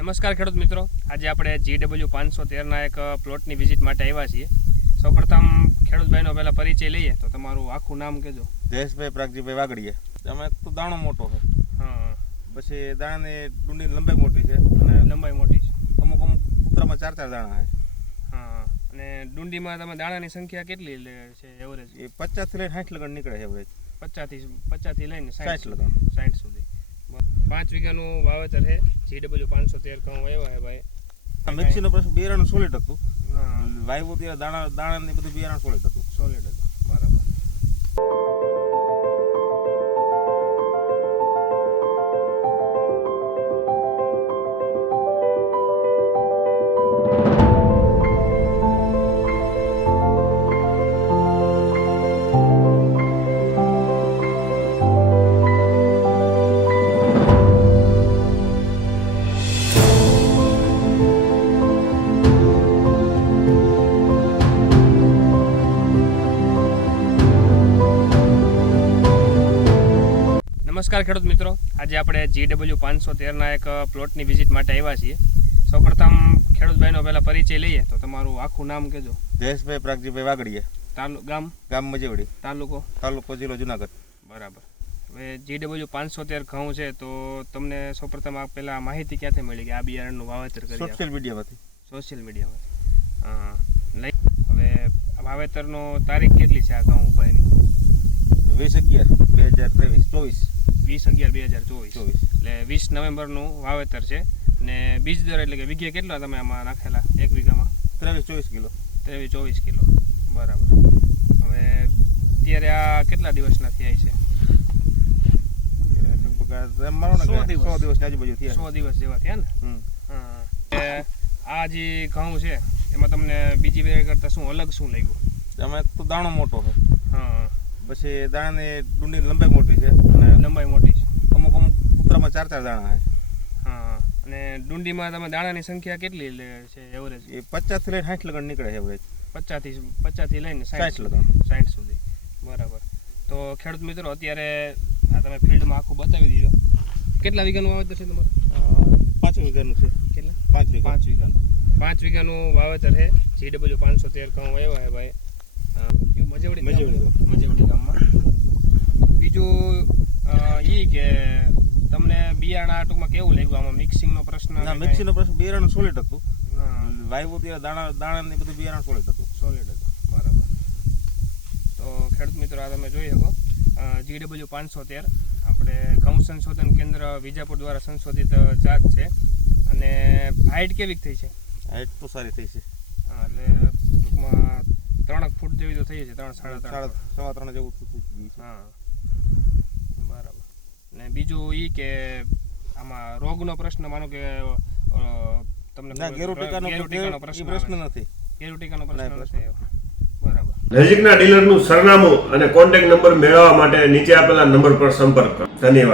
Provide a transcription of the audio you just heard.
નમસ્કાર ખેડૂત મિત્રો, આજે આપણે GW513 ના એક પ્લોટની વિઝિટ માટે આવ્યા છીએ. સૌપ્રથમ ખેડૂતભાઈનો પહેલા પરિચય લઈએ તો તમારું આખું નામ કહેજો. જયેશભાઈ પ્રાગજીભાઈ વાગડીયા. અમે તો દાણો મોટો છે. હા, પછી દાણાની ડુંડીની લંબાઈ મોટી છે અને લંબાઈ મોટી છે. અમુક કૂતરામાં 4 દાણા છે. હા, અને ડુંડીમાં તમે દાણાની સંખ્યા કેટલી છે એવરેજ? એ 50 થી લઈને 60 લગન નીકળે એવરેજ. 50 થી લઈને 60 લગન 60 સુધી. 5 વીઘાનું વાવેતર છે. GW513 ઘઉં આવ્યા છે ભાઈ. આ મિક્સીનો પ્રશ્ન બિયારણ સોલિડ હતું. હા, વાવ્યું ત્યારે દાણાની બધું બિયારણ સોલિડ હતું. સોલિડ હતું. બરાબર. નમસ્કાર ખેડૂત મિત્રો, આજે આપણે GW513 ના એક પ્લોટની વિઝિટ માટે આવ્યા છીએ. સૌપ્રથમ ખેડૂતભાઈનો પહેલા પરિચય લઈએ તો તમારું આખું નામ કહેજો. જયેશભાઈ પ્રાગજીભાઈ વાગડીયા. ગામ મજેવડી, તાલુકો જિલ્લો જુનાગઢ. બરાબર. હવે GW513 ઘઉં છે તો તમને સૌપ્રથમ આ પહેલા માહિતી ક્યાંથી મળી કે આ બિયારણનું વાવેતર કરી? સોશિયલ મીડિયામાંથી. હા, હવે આ વાવેતરનો તારીખ કેટલી છે આ ઘઉં ઉપાયની? 20/11/2023 20/11/2024 એટલે 20 નવેમ્બરનું વાવેતર છે. ને બીજ દર એટલે કે વીઘે કેટલા તમે આમાં નાખેલા? 1 વીઘામાં 23-24 કિલો. 23-24 કિલો. બરાબર. હવે અત્યારે આ કેટલા દિવસના થયા છે? 100 દિવસની આજુબાજુ થયા. 100 દિવસ જેવા થયા ને? હા. આ જે ઘઉં છે એમાં તમને બીજી વેરાયટી કરતાં શું અલગ શું લાગ્યું? અમે તો દાણો મોટો છે. હા, પછી દાણાની ડુંડીની લંબાઈ મોટી છે અને લંબાઈ મોટી છે. અમુક કૂતરામાં 4 દાણા છે. હા, અને ડુંડીમાં તમે દાણાની સંખ્યા કેટલી છે એવરેજ? એ 50 થી લઈને 60 લગન નીકળે એવરેજ. 50 થી લઈને 60 લગન 60 સુધી. બરાબર. તો ખેડૂત મિત્રો, અત્યારે આ તમે ફિલ્ડમાં આખું બતાવી દીધું. કેટલા વીઘાનું વાવેતર છે તમારું? 5 વીઘાનું છે. કેટલા? 5 વીઘાનું. 5 વીઘાનું વાવેતર છે. GW513 ઘઉં આવ્યા છે ભાઈ. મજેવડી ગામમાં. બીજું એ કે તમને બિયારણ ટૂંકમાં કેવું લાગ્યું? આમાં મિક્સિંગનો પ્રશ્ન? મિક્સીનો પ્રશ્ન બિયારણ સોલિડ હતું. વાવ્યું ત્યારે દાણાની બધું બિયારણ સોલિડ હતું. બરાબર. તો ખેડૂત મિત્રો, આ તમે જોઈ શકો GW513 આપણે ઘઉં સંશોધન કેન્દ્ર વિજાપુર દ્વારા સંશોધિત જાત છે. અને હાઇટ કેવી થઈ છે? હાઇટ તો સારી થઈ છે. હા, એટલે ટૂંકમાં 3 ફૂટ જેવી તો થઈ છે. 3.5 જેવું થઈ ગયું છે. હા, બરાબર. ને બીજું એ કે આમાં રોગનો પ્રશ્ન, માનો કે તમને ગેરુટીકાનો પ્રશ્ન નથી. બરાબર. નજીકના ડીલરનું સરનામું અને કોન્ટેક્ટ નંબર મેળવવા માટે નીચે આપેલા નંબર પર સંપર્ક કરો. ધન્યવાદ.